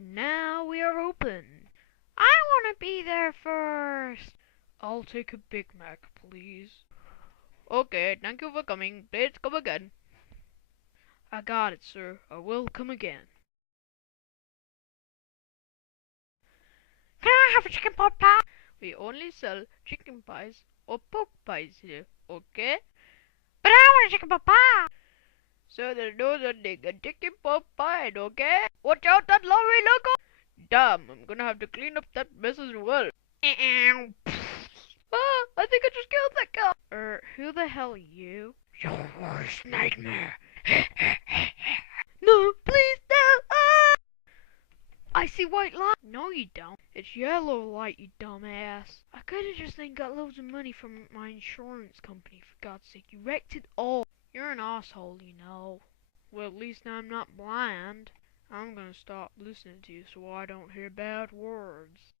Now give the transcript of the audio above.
Now we are open. I want to be there first. I'll take a Big Mac, please. Okay, thank you for coming. Please come again. I got it, sir. I will come again. Can I have a chicken pot pie? We only sell chicken pies or pork pies here, okay? But I want a chicken pot pie. So there's no such thing, a chicken pot pie, okay? Watch out that lorry logo! Damn, I'm gonna have to clean up that mess as well. Ah, I think I just killed that guy. Who the hell are you? Your worst nightmare. No, please, no! Ah! I see white light. No, you don't. It's yellow light, you dumbass. I could've just then got loads of money from my insurance company, for God's sake. You wrecked it all. You're an asshole, you know. Well, at least I'm not blind. I'm gonna stop listening to you so I don't hear bad words.